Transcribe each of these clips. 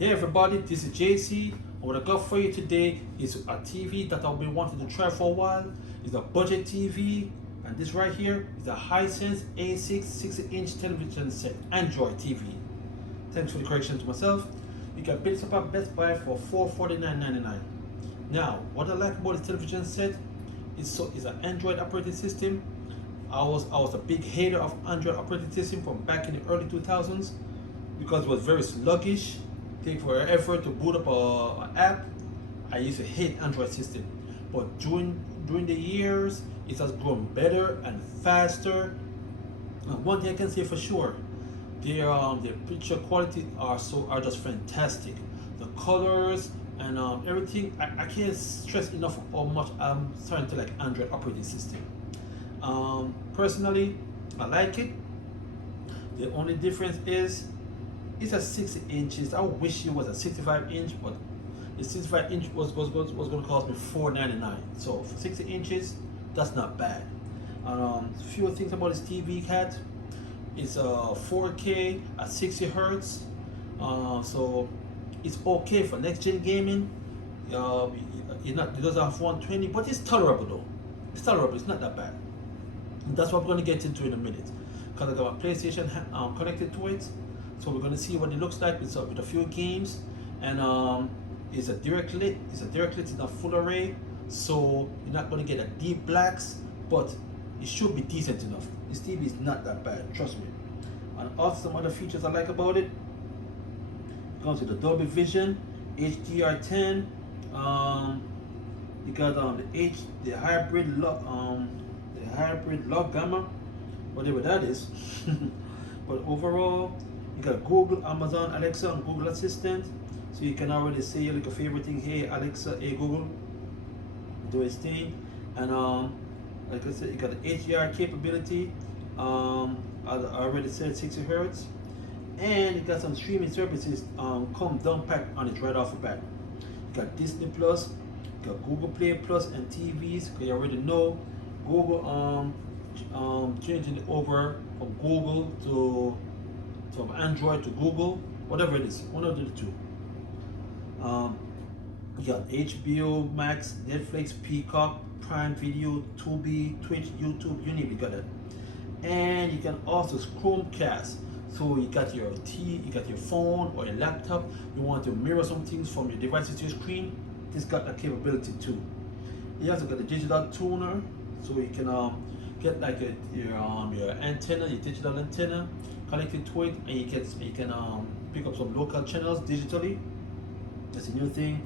Hey everybody, this is JC. What I got for you today is a TV that I've been wanting to try for a while. It's a budget TV, and this right here is a Hisense A6 60-inch television set, Android TV. Thanks for the correction to myself. You can pick this up at Best Buy for $449.99. Now, what I like about the television set is it's an Android operating system. I was a big hater of Android operating system from back in the early 2000s because it was very sluggish. Take forever to boot up an app. I used to hate Android system, but during the years it has grown better and faster. And one thing I can say for sure, their picture quality are just fantastic. The colors and everything, I can't stress enough how much I'm starting to like Android operating system. Personally, I like it. The only difference is it's a 60 inches. I wish it was a 65 inch, but the 65 inch was going to cost me $499. So for 60 inches, that's not bad. Few things about this TV, cat. It's a 4K at 60 hertz. So it's okay for next gen gaming. It doesn't have 120, but it's tolerable though. It's tolerable. It's not that bad. And that's what I'm going to get into in a minute, because I got my PlayStation connected to it. So we're going to see what it looks like with a few games, and it's a direct lit. It's not full array, so you're not going to get a deep blacks, but it should be decent enough. This TV is not that bad, trust me. And also some other features I like about it. It comes with the Dolby Vision, HDR10. You got the hybrid log gamma, whatever that is. But overall, you got Google, Amazon, Alexa, and Google Assistant. So you can already say your little favorite thing, hey Alexa, hey Google, do its thing. And like I said, you got the HDR capability. I already said 60 hertz. And you got some streaming services come down packed on it right off the bat. You got Disney Plus, you got Google Play Plus and TVs. You already know Google changing it over from Google to from Android to Google, whatever it is, one of the two. You got HBO Max, Netflix, Peacock, Prime Video, Tubi, Twitch, YouTube, you name it, you got it. And you can also Chromecast. So you got your phone or your laptop. You want to mirror some things from your devices to your screen. This got that capability too. You also got the digital tuner, so you can get like your antenna, your digital antenna, connected to it, and you can pick up some local channels digitally. That's a new thing.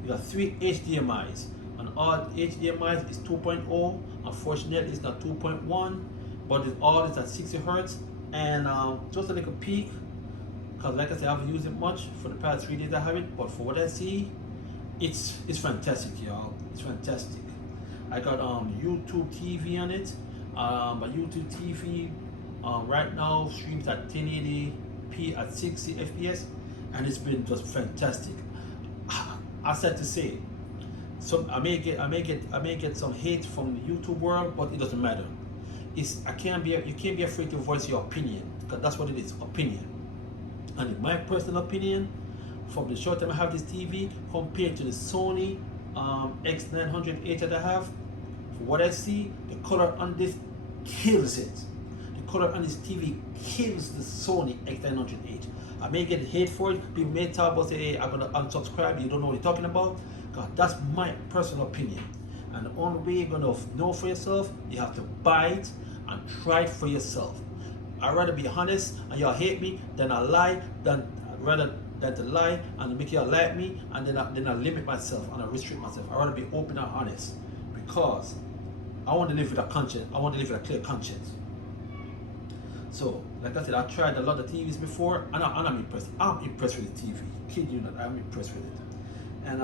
You got 3 HDMI's, and all HDMI's is 2.0. Unfortunately, it's not 2.1, but all is at 60 hertz. And just a little peek, because like I said, I haven't used it much for the past 3 days I have it, but for what I see, it's fantastic, y'all. It's fantastic. I got YouTube TV on it. My YouTube TV right now streams at 1080p at 60 FPS, and it's been just fantastic. I said to say, I may get some hate from the YouTube world, but it doesn't matter. You can't be afraid to voice your opinion, because that's what it is, opinion. And in my personal opinion, from the short time I have this TV compared to the Sony X900H that I have, for what I see, the color on this kills it. The color on this TV kills the Sony X900H. I may get hate for it. People may talk about, say, hey, I'm gonna unsubscribe. You don't know what you're talking about. God, that's my personal opinion. And the only way you're gonna know for yourself, you have to buy it and try it for yourself. I'd rather be honest and y'all hate me than I lie, than to lie and make y'all like me, and then I limit myself and I restrict myself. I'd rather be open and honest, because I want to live with a conscience. I want to live with a clear conscience. So, like I said, I've tried a lot of TVs before, and I'm impressed. I'm impressed with the TV. Kid you not, I'm impressed with it. And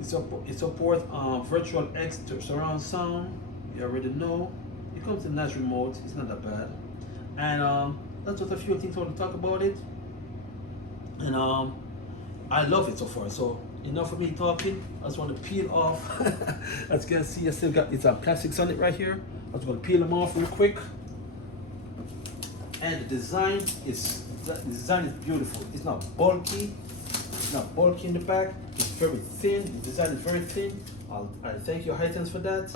it supports Virtual X to surround sound. You already know. It comes in nice remote. It's not that bad. And that's just a few things I want to talk about it. And I love it so far. So enough of me talking. I just want to peel off. As you can see, I still got some plastics on it right here. I was going to peel them off real quick. And the design is the design is beautiful. It's not bulky. It's not bulky in the back. It's very thin. The design is very thin. I thank you, Hisense, for that.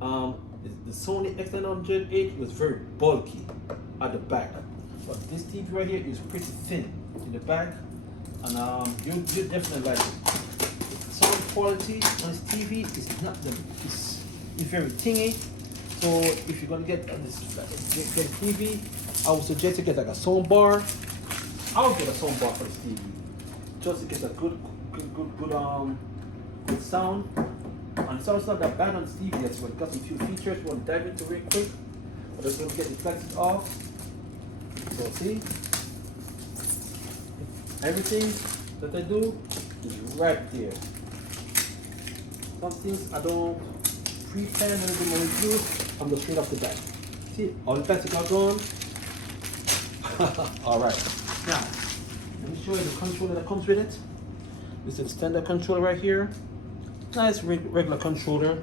The Sony X900H was very bulky at the back, but this TV right here is pretty thin in the back, and you definitely like it. The sound quality on this TV is not it's very tingy. So if you're gonna get this get a TV, I would suggest you get like a sound bar. I would get a sound bar for this TV, just to get a good sound. And the sound's not that bad on this TV yet, so we've got some few features we want to dive into real quick. I'm just going to get the flex off. So see, everything that I do is right there. Some things I don't pre-plan when I do my reviews, I'm just straight off the bat. See, all the plastic are gone. Alright, now let me show you the controller that comes with it. This is the standard controller right here. Nice regular controller.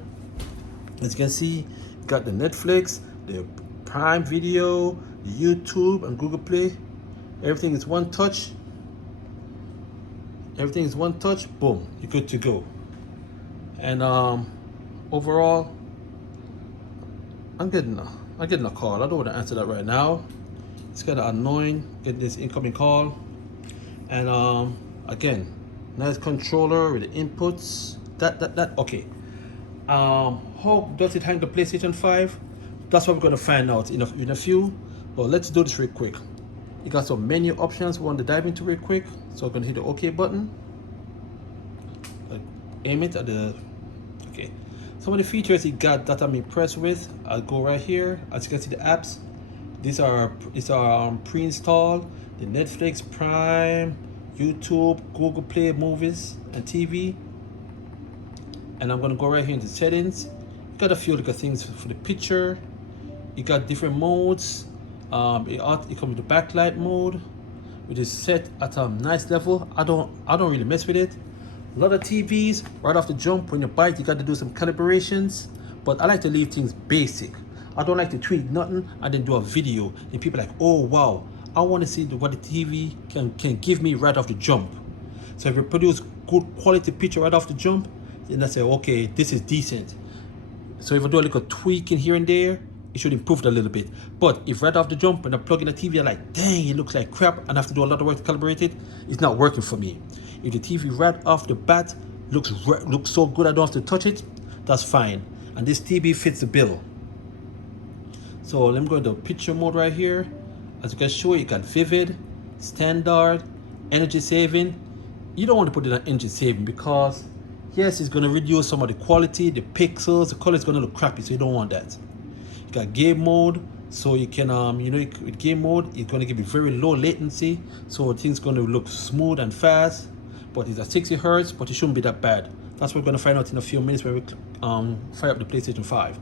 As you can see, got the Netflix, the Prime Video, the YouTube, and Google Play. Everything is one touch. Everything is one touch. Boom, you're good to go. And overall, I'm getting a call. I don't want to answer that right now. It's kind of annoying getting this incoming call. And again, nice controller with the inputs. Okay. How does it handle the PlayStation 5? That's what we're gonna find out in a few. But let's do this real quick. You got some menu options we want to dive into real quick. So I'm gonna hit the OK button. Aim it at the okay. Some of the features it got that I'm impressed with. I'll go right here. As you can see, the apps. These are pre-installed. The Netflix, Prime, YouTube, Google Play movies, and TV. And I'm gonna go right here into settings. You got a few little things for the picture. You got different modes. It comes with the backlight mode, which is set at a nice level. I don't really mess with it. A lot of TVs, right off the jump, when you buy it, you got to do some calibrations. But I like to leave things basic. I don't like to tweak nothing and then do a video. And people are like, oh wow, I want to see what the TV can give me right off the jump. So if you produce good quality picture right off the jump, then I say, okay, this is decent. So if I do a little tweaking here and there, it should improve it a little bit. But if right off the jump, when I plug in the TV, I'm like, dang, it looks like crap, and I have to do a lot of work to calibrate it, it's not working for me. If the TV right off the bat looks so good I don't have to touch it, that's fine. And this TV fits the bill. So let me go into picture mode right here. As you can show, you got vivid, standard, energy saving. You don't want to put it on energy saving because yes, it's going to reduce some of the quality, the pixels, the color is going to look crappy, so you don't want that. You got game mode, so you can, with game mode, it's going to give you very low latency, so things going to look smooth and fast. But it's at 60 Hertz, but it shouldn't be that bad. That's what we're going to find out in a few minutes when we fire up the PlayStation 5.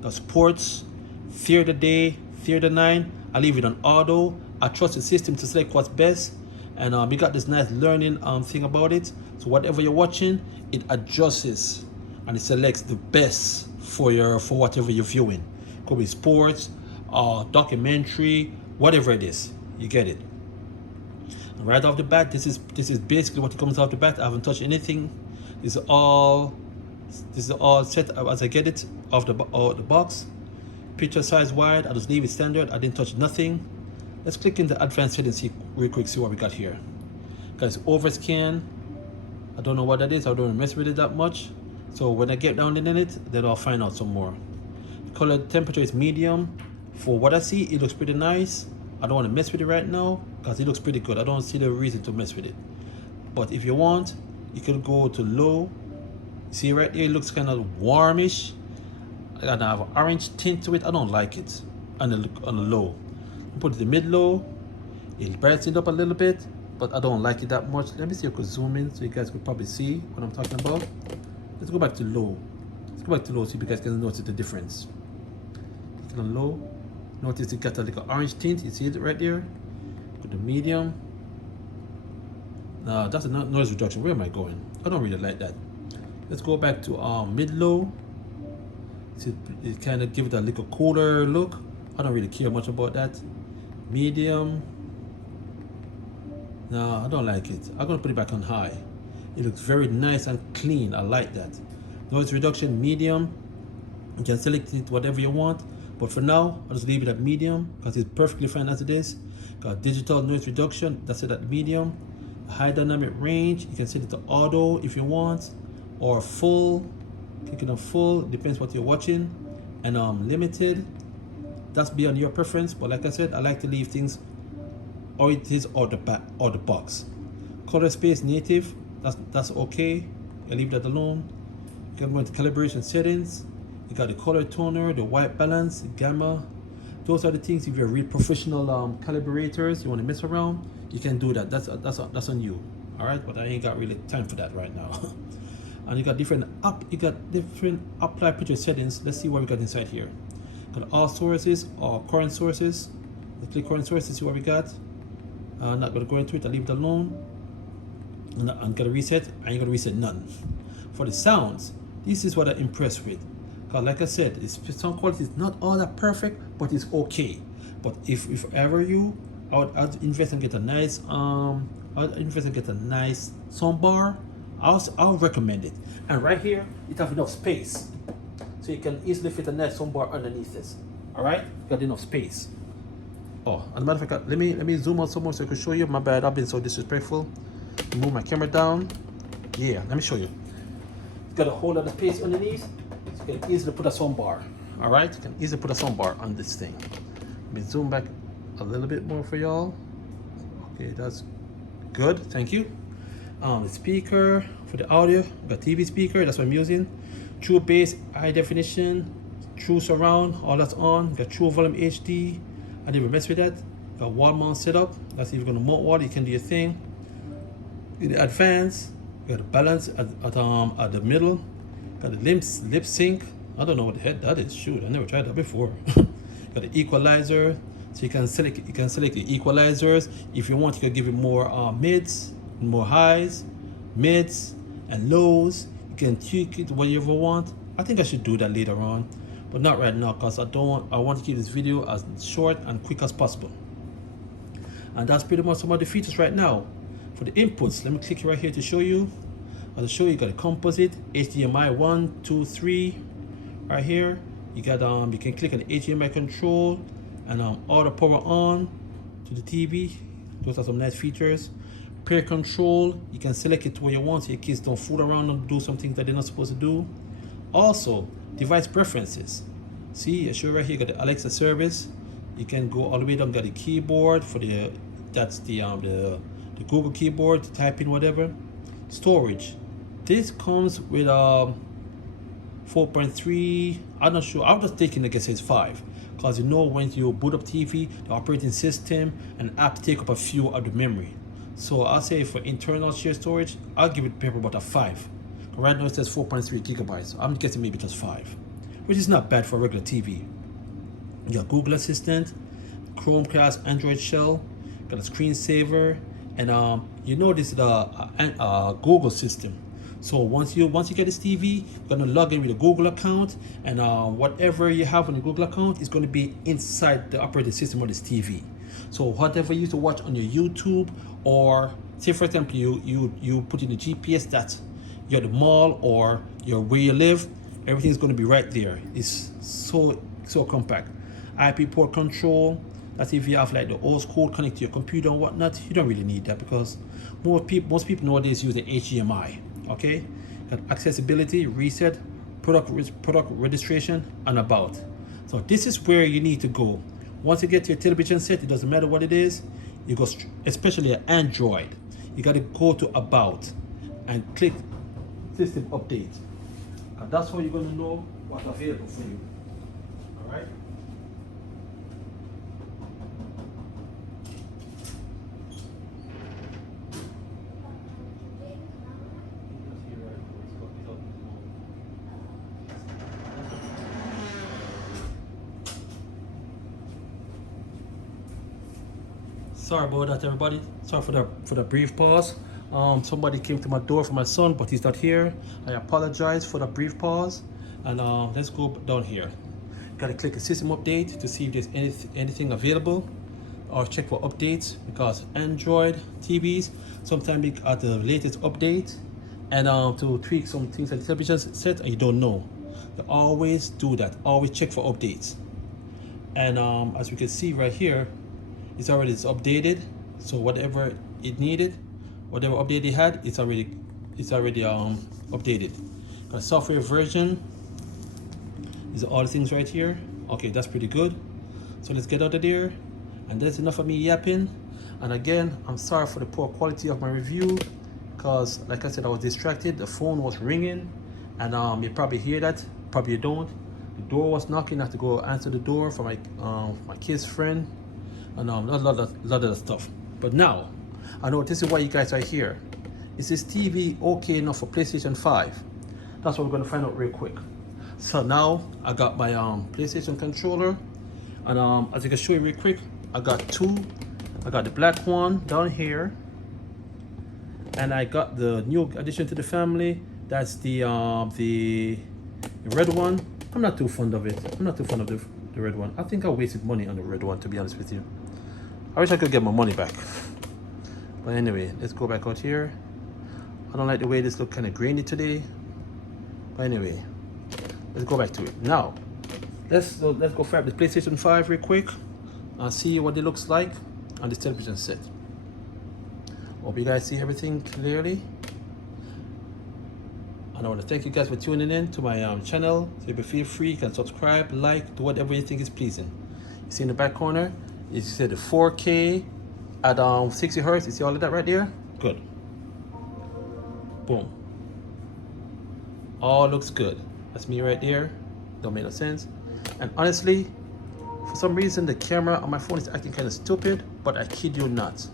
Got sports, theater day, theater 9. I leave it on auto. I trust the system to select what's best. And you got this nice learning thing about it. So whatever you're watching, it adjusts and it selects the best for whatever you're viewing. Could be sports, documentary, whatever it is. You get it. And right off the bat, this is basically what comes off the bat. I haven't touched anything. This is all set as I get it off the box. Picture size wide. I just leave it standard. I didn't touch nothing. Let's click in the advanced settings real quick, see what we got here. Guys, overscan. I don't know what that is. I don't mess with it that much. So when I get down in it, then I'll find out some more. Color temperature is medium. For what I see, it looks pretty nice. I don't want to mess with it right now because it looks pretty good. I don't see the reason to mess with it. But if you want, you could go to low. See right here, it looks kind of warmish. And I have an orange tint to it. I don't like it on the low. Put it in mid-low. It brightens it up a little bit, but I don't like it that much. Let me see if I could zoom in so you guys could probably see what I'm talking about. Let's go back to low. Let's go back to low so you guys can notice the difference. Click on low. Notice it got a little orange tint. You see it right there? Go to medium. Now that's a noise reduction. Where am I going? I don't really like that. Let's go back to mid-low. See, it kind of give it a little cooler look. I don't really care much about that. Medium. Now that's a noise reduction. Where am I going? I don't really like that. Let's go back to mid-low. See, it kind of give it a little cooler look. I don't really care much about that. Medium. It kind of give it a little cooler look. I don't really care much about that. Medium. Medium. Now that's a noise reduction. Where am I going? I don't really like that. Let's go back to mid-low. No, I don't like it. I'm gonna put it back on high. It looks very nice and clean. I like that. Noise reduction medium. You can select it whatever you want, but for now I'll just leave it at medium because it's perfectly fine as it is. Got digital noise reduction, that's it at medium. High dynamic range, you can set it to auto if you want, or full. Clicking on full, depends what you're watching. And limited, that's beyond your preference, but like I said, I like to leave things or it is or the box. Color space native, that's okay. I leave that alone. You can go into calibration settings. You got the color toner, the white balance, gamma. Those are the things. If you're real professional calibrators, you want to mess around, you can do that. That's on you. All right, but I ain't got really time for that right now. And you got different apply picture settings. Let's see what we got inside here. Got all sources or current sources. Let's click current sources, see what we got. I'm not gonna go into it. I leave it alone. I'm gonna reset. I ain't gonna reset none. For the sounds, this is what I'm impressed with. Cause like I said, its sound quality is not all that perfect, but it's okay. But if ever I'd invest and get a nice sound bar. I'll recommend it. And right here, it have enough space, so you can easily fit a nice sound bar underneath this. All right, got enough space. Oh, as a matter of fact, let me zoom out some more so I can show you. My bad, I've been so disrespectful. Move my camera down. Yeah, let me show you. Got a whole lot of space underneath, so you can easily put a sound bar. All right, you can easily put a sound bar on this thing. Let me zoom back a little bit more for y'all. Okay, that's good. Thank you. The speaker for the audio, got TV speaker, that's what I'm using. True bass, high definition, true surround, all that's on. Got true volume HD. I never mess with that. Got wall mount setup. That's if you're gonna mount wall, you can do your thing. In the advanced, you got the balance at the middle. Got the lip sync. I don't know what the heck that is. Shoot, I never tried that before. Got the equalizer, so you can select the equalizers. If you want, you can give it more mids, more highs, mids, and lows. You can tweak it whatever you want. I think I should do that later on, but not right now because I want to keep this video as short and quick as possible. And that's pretty much some of the features right now. For the inputs, let me click right here to show you. I'll show you got a composite, HDMI 1, 2, 3 right here. You got you can click on the HDMI control and auto power on to the TV. Those are some nice features. Pair control, you can select it to where you want so your kids don't fool around and do some things that they're not supposed to do. Also, device preferences. See, I show you right here, got the Alexa service. You can go all the way down, got the keyboard for the Google keyboard to type in whatever. Storage. This comes with 4.3. I'm not sure. I'm just taking the guess it's 5. Because you know when you boot up TV, the operating system and apps take up a few of the memory. So I'll say for internal shared storage, I'll give it paper about a 5. Right now it says 4.3 gigabytes. I'm guessing maybe just 5, which is not bad for a regular TV. You got Google Assistant, Chromecast, Android Shell, got a screensaver, and you know this is the Google system. So once you get this TV, you're gonna log in with a Google account, and whatever you have on the Google account is gonna be inside the operating system of this TV. So whatever you used to watch on your YouTube, or say for example you put in the GPS that you're at the mall or you're where you live, everything's gonna be right there. It's so compact. IP port control. That's if you have like the old school connect to your computer and whatnot. You don't really need that because most people nowadays use the HDMI. Okay, got accessibility, reset, product registration, and about. So this is where you need to go. Once you get your television set, it doesn't matter what it is. You go, especially an Android, you got to go to about and click system update. And that's how you're going to know what's available for you. All right. Sorry about that, everybody. Sorry for the brief pause. Somebody came to my door for my son, but he's not here. I apologize for the brief pause. And let's go down here. Gotta click a system update to see if there's anything available. or check for updates, because Android TVs sometimes be at the latest update, and to tweak some things that the television set and you don't know. So always do that. Always check for updates. And as we can see right here, it's updated. So whatever it needed, whatever update it had, it's already updated. Got software version. These are all the things right here. Okay, that's pretty good. So let's get out of there. And that's enough of me yapping. And again, I'm sorry for the poor quality of my review, because like I said, I was distracted. The phone was ringing, and you probably hear that, probably you don't. The door was knocking. I had to go answer the door for my kid's friend, and a lot of that stuff. But now I know this is why you guys are here. Is this TV okay enough for PlayStation 5? That's what we're going to find out real quick. So now I got my PlayStation controller, and as I can show you real quick, I got two. I got the black one down here, and I got the new addition to the family. That's the red one. I'm not too fond of it. I'm not too fond of the red one. I think I wasted money on the red one, to be honest with you. I wish I could get my money back. But anyway, let's go back out here. I don't like the way this looks kind of grainy today. But anyway, let's go back to it. Now, let's go fire up the PlayStation 5 real quick and see what it looks like on this television set. Hope you guys see everything clearly. And I want to thank you guys for tuning in to my channel. So if you feel free, you can subscribe, like, do whatever you think is pleasing. You see in the back corner, you see the 4K at 60 hertz. You see all of that right there? Good. Boom. All looks good. That's me right there. Don't make no sense. And honestly, for some reason the camera on my phone is acting kind of stupid, but I kid you not.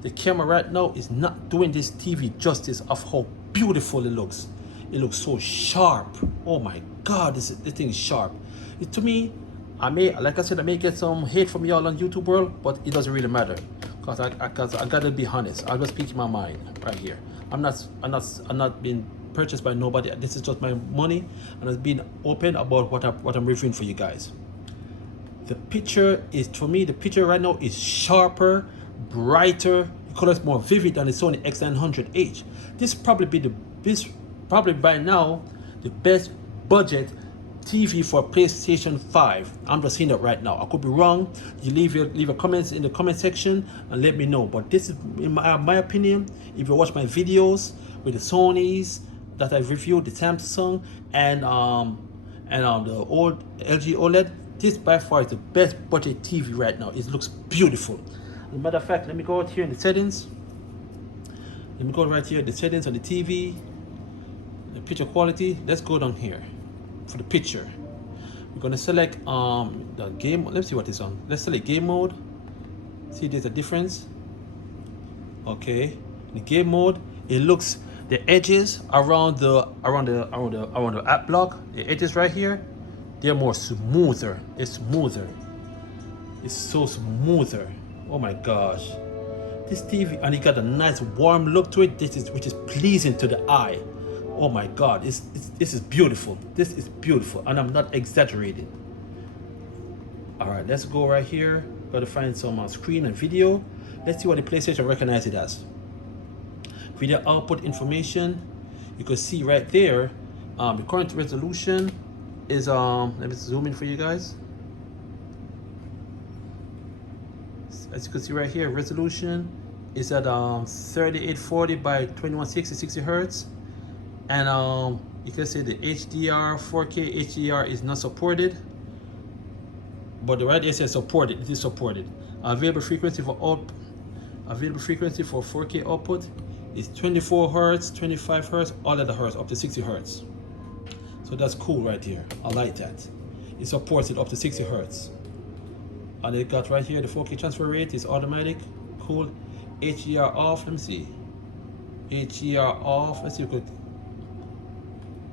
The camera right now is not doing this TV justice of how beautiful it looks. It looks so sharp. Oh my God, this thing is sharp. To me, like I said, I may get some hate from y'all on YouTube world, but it doesn't really matter, because I gotta be honest. I'll just speak my mind right here. I'm not being purchased by nobody. This is just my money, and I'm being open about what I'm reviewing for you guys. The picture is, for me, the picture right now is sharper, brighter. The color is more vivid than the Sony X900H. This probably by now the best budget TV for PlayStation 5. I'm just saying that right now. I could be wrong. You leave your comments in the comment section and let me know. But this is, in my opinion, if you watch my videos with the Sonys that I've reviewed, the Samsung and the old LG OLED, this by far is the best budget TV right now. It looks beautiful. As a matter of fact, let me go out here in the settings. Let me go right here in the settings on the TV, the picture quality. Let's go down here for the picture. We're gonna select the game. Let's see what is on. Let's select game mode. See, there's a difference. Okay, in the game mode, it looks, the edges around the app block, the edges right here, they're more smoother. It's smoother. It's so smoother. Oh my gosh, this TV, and it got a nice warm look to it. Which is pleasing to the eye. Oh my God, this is beautiful. This is beautiful, and I'm not exaggerating. All right, let's go right here. Got to find some screen and video. Let's see what the PlayStation recognizes it as. Video output information. You can see right there, the current resolution is let me zoom in for you guys. As you can see right here, resolution is at 3840 by 2160 60 hertz. And you can say the HDR, 4K HDR is not supported, but the right here says supported. It is supported. Available frequency for 4K output is 24 hertz, 25 hertz, all of the hertz up to 60 hertz. So that's cool right here. I like that. It supports it up to 60 hertz. And it got right here the 4K transfer rate is automatic. Cool. HDR off. Let me see. HDR off. Let's see if we could.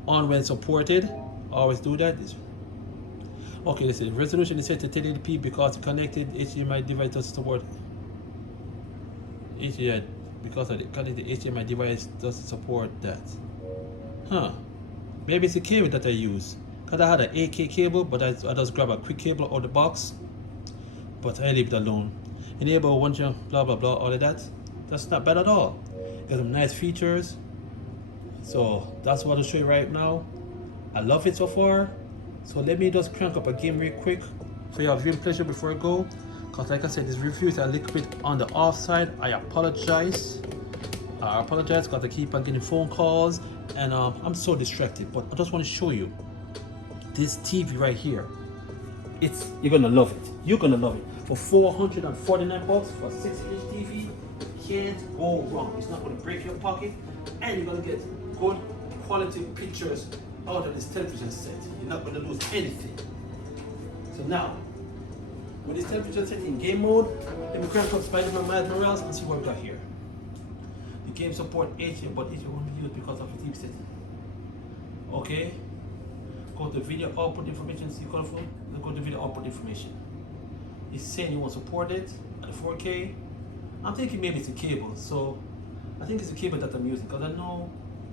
On when supported. Always do that. Okay, let's see. Resolution is set to 1080p because the connected HDMI device doesn't support HDMI, because the connected HDMI device doesn't support that. Huh. Maybe it's a cable that I use. Because I had an 8K cable, but I just grab a quick cable out of the box. But I leave it alone. enable one channel, blah blah blah, all of that. That's not bad at all. Got some nice features. So that's what I'll show you right now. I love it so far. So let me just crank up a game real quick so you have real pleasure before I go. Because like I said, this review is a little bit on the off side. I apologize. Because I keep on getting phone calls and I'm so distracted. But I just want to show you this TV right here. You're gonna love it. You're gonna love it. For 449 bucks for a 6-inch TV, can't go wrong. It's not gonna break your pocket, and you're gonna get good quality pictures out of this television set. You're not gonna lose anything. So now, with this television set in game mode, let me crank up Spider-Man Miles Morales and see what we got here. The game support HD, but it won't be used because of the TV setting. Okay. Go to video output information, see colorful, then go to video output information. It's saying you want to support it at 4K. I'm thinking maybe it's a cable, so I think it's a cable that I'm using because I know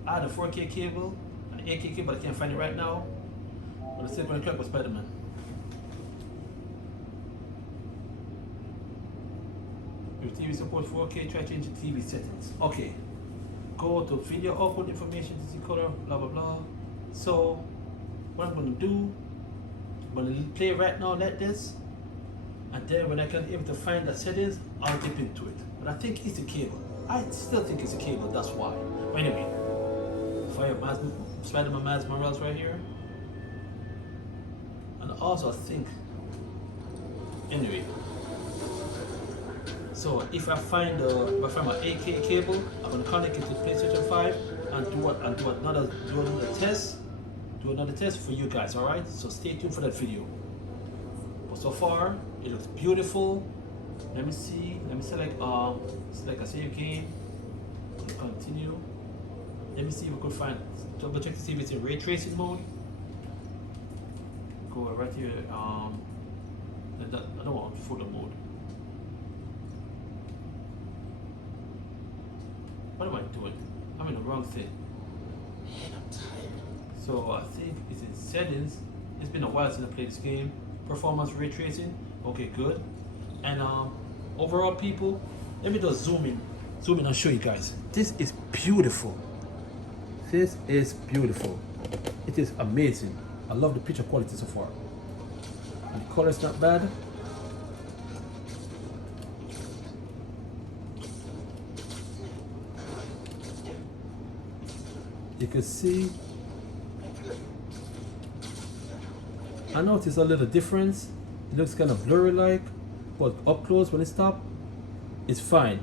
I had a 4K cable, an 8K cable, but I can't find it right now. But I'm still going to click with Spider-Man. Your TV supports 4K, try changing TV settings. Okay. Go to video output information to see color, blah blah blah. So what I'm going to do, I'm going to play right now like this, and then when I can able to find the settings, I'll dip into it. But I think it's a cable. I still think it's a cable, that's why. But anyway, fire Spider-Man Miles Morales right here. And also I think, anyway, so if I find my 8K cable, I'm going to connect it to PlayStation 5 and do another test. Do another test for you guys, alright? So stay tuned for that video. But so far, it looks beautiful. Let me select a save game. Continue. Let me see if we could find, double check to see if it's in ray tracing mode. Go right here, I don't want photo mode. What am I doing? I'm in the wrong thing. Man, I'm tired. So I think it's in settings. It's been a while since I played this game. Performance ray tracing. Okay, good. And overall, people, let me just zoom in and show you guys. This is beautiful. This is beautiful. It is amazing. I love the picture quality so far. And the color is not bad. You can see, I noticed a little difference. It looks kind of blurry like, but up close when it stops, it's fine.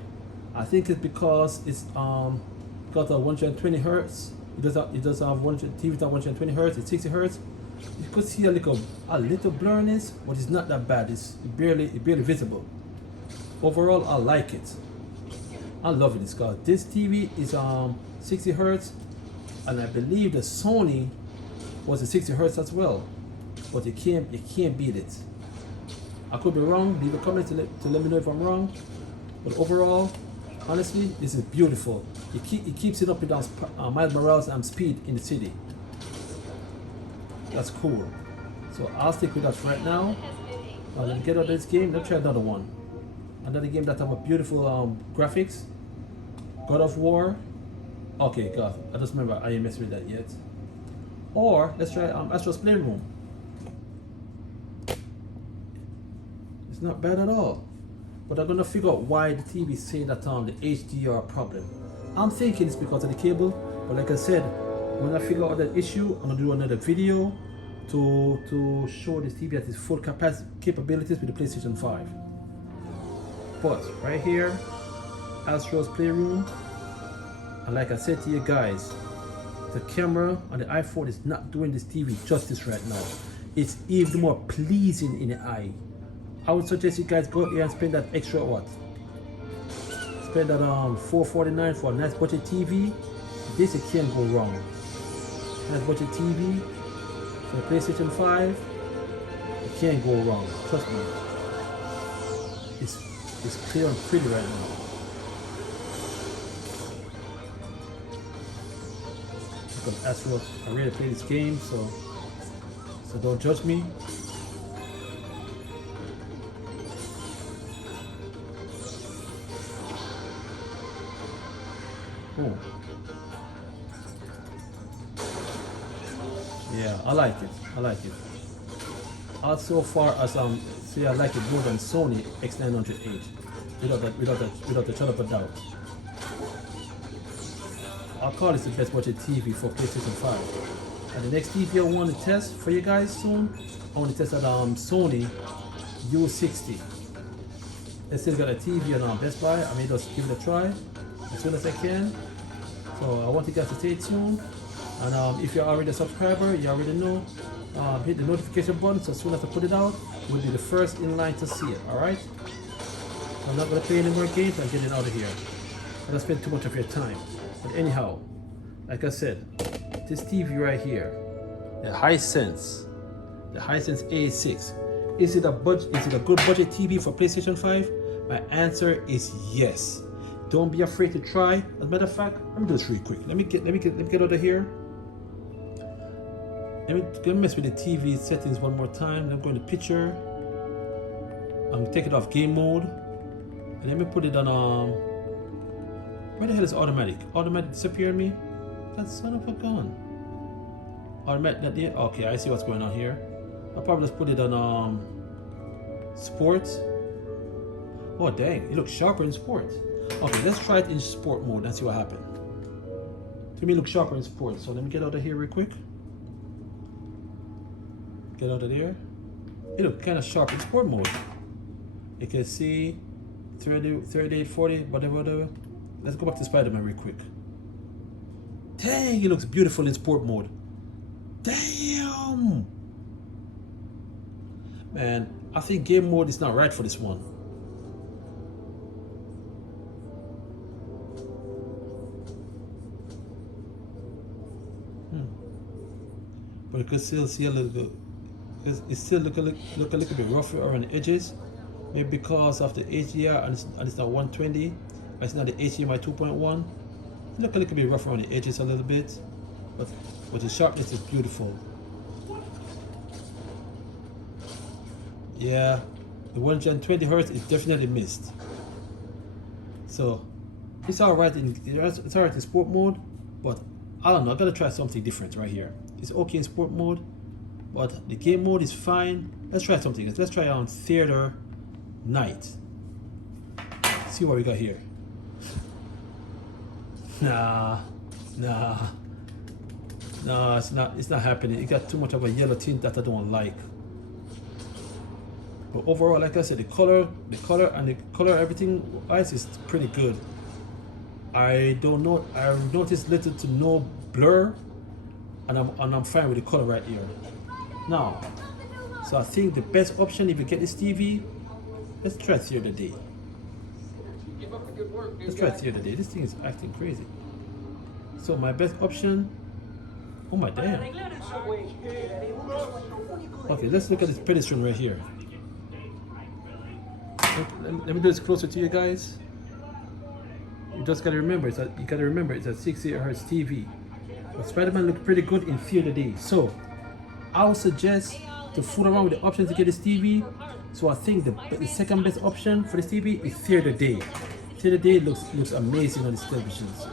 I think it's because it's got a 120 hertz. It does have TV at 120 hertz. It's 60 hertz. You could see a little blurriness, but it's not that bad. It's barely visible. Overall, I like it. I love it. Because this TV is 60 hertz. And I believe the Sony was a 60 hertz as well, but you can't beat it. I could be wrong. Leave a comment to let me know if I'm wrong. But overall, honestly, this is beautiful. It keeps it up and down Miles Morales speed in the city. That's cool. So I'll stick with that right now. Now let me get out of this game. Let's try another one. Another game that have a beautiful graphics. God of War. Okay, God, I just remember I ain't messed with that yet. Or let's try Astro's Playroom. It's not bad at all. But I'm gonna figure out why the TV is saying that the HDR problem. I'm thinking it's because of the cable, but like I said, when I figure out that issue, I'm gonna do another video to show this TV at its full capabilities with the PlayStation 5. But right here, Astro's Playroom. And like I said to you guys, the camera on the iPhone is not doing this TV justice right now. It's even more pleasing in the eye. I would suggest you guys go out here and spend that extra what? Spend that $449 for a nice budget TV. This it can't go wrong. Nice budget TV for the PlayStation 5. It can't go wrong. Trust me. It's clear and pretty right now. Because Astro, I really play this game, so don't judge me. Oh. Yeah, I like it. I like it. So far as see, I like it more than Sony X900H. Without a shadow of a doubt. I'll call this the best budget TV for PlayStation 5. And the next TV I want to test for you guys soon, I want to test that Sony U60. I still got a TV on Best Buy. I may just give it a try as soon as I can. So I want you guys to stay tuned. And if you're already a subscriber, you already know. Hit the notification button so as soon as I put it out, you'll be the first in line to see it. Alright? I'm not going to play any more games. I'm getting out of here. I don't spend too much of your time. But anyhow, like I said, this TV right here, the Hisense A6, is it a good budget TV for PlayStation 5? My answer is yes. Don't be afraid to try. As a matter of fact, let me do this real quick. Let me get out of here. Let me mess with the TV settings one more time. I'm going to picture. I'm take it off game mode, and let me put it on where the hell is automatic? Automatic disappear me? That son of a gun. Automatic, yeah. Okay, I see what's going on here. I'll probably just put it on sports. Oh dang, it looks sharper in sports. Okay, let's try it in sport mode and see what happens. To me, it looks sharper in sports. So let me get out of here real quick. Get out of there. It looks kind of sharp in sport mode. You can see 30, 38, 40, whatever. Let's go back to Spider-Man real quick. Dang, it looks beautiful in sport mode. Damn! Man, I think game mode is not right for this one. But you can still see a little bit. It still look a little bit rougher around the edges. Maybe because of the HDR and it's not 120. It's not the HDMI 2.1. It look a little bit rough around the edges a little bit, but the sharpness is beautiful. Yeah, the 120 Hz is definitely missed. So it's alright in sport mode, but I don't know. I gotta try something different right here. It's okay in sport mode, but the game mode is fine. Let's try something. Let's try on theater night. See what we got here. Nah, it's not happening. It got too much of a yellow tint that I don't like. But overall, like I said, the color, everything wise is pretty good. I don't know. I noticed little to no blur, and I'm fine with the color right here. Now, so I think the best option if you get this TV, let's try theater day. Let's try theater day. This thing is acting crazy. So my best option. Oh my damn. Okay, let's look at this pedestrian right here. Let me do this closer to you guys. You just gotta remember it's a 60 Hz TV. But Spider-Man looked pretty good in theater day. So I would suggest to fool around with the options to get this TV. So I think the second best option for this TV is theater day. Theater day looks amazing on these televisions.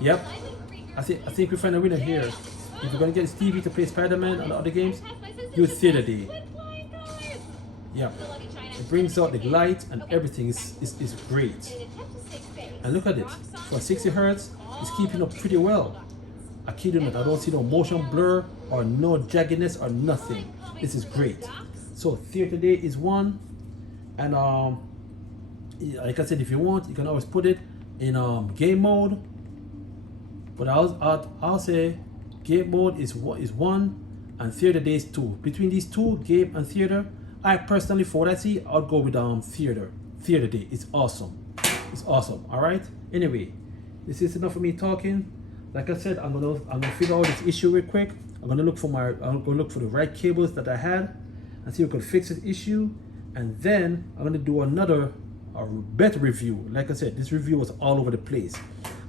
Yep. I think we find a winner here. If you're gonna get this TV to play Spider-Man and the other games, use theater day. Yep. It brings out the light and everything is great. And look at it. For 60 Hz, it's keeping up pretty well. I kid you not, I don't see no motion blur or no jagginess or nothing. This is great. So theater day is one, and like I said, if you want, you can always put it in game mode. But I'll say game mode is one, and theater day is two. Between these two, game and theater, I personally, for what I see, I'll go with theater. Theater day. It's awesome. It's awesome. All right. Anyway, this is enough of me talking. Like I said, I'm gonna figure out this issue real quick. I'm gonna look for the right cables that I had and see if we can fix this issue. And then I'm gonna do another better review. Like I said, this review was all over the place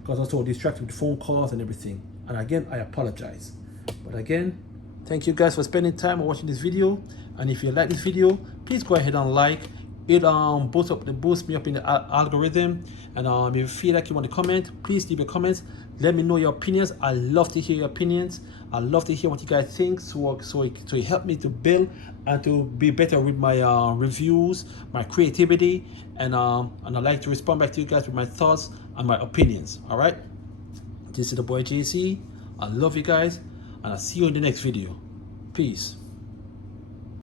because I was so distracted with phone calls and everything. And again, I apologize. But again, thank you guys for spending time watching this video. And if you like this video, please go ahead and like, it boosts me up in the algorithm. And if you feel like you want to comment, please leave your comments. Let me know your opinions. I love to hear your opinions. I love to hear what you guys think, so it help me to build and to be better with my reviews, my creativity, and I like to respond back to you guys with my thoughts and my opinions. All right, this is the boy JC. I love you guys, and I'll see you in the next video. Peace.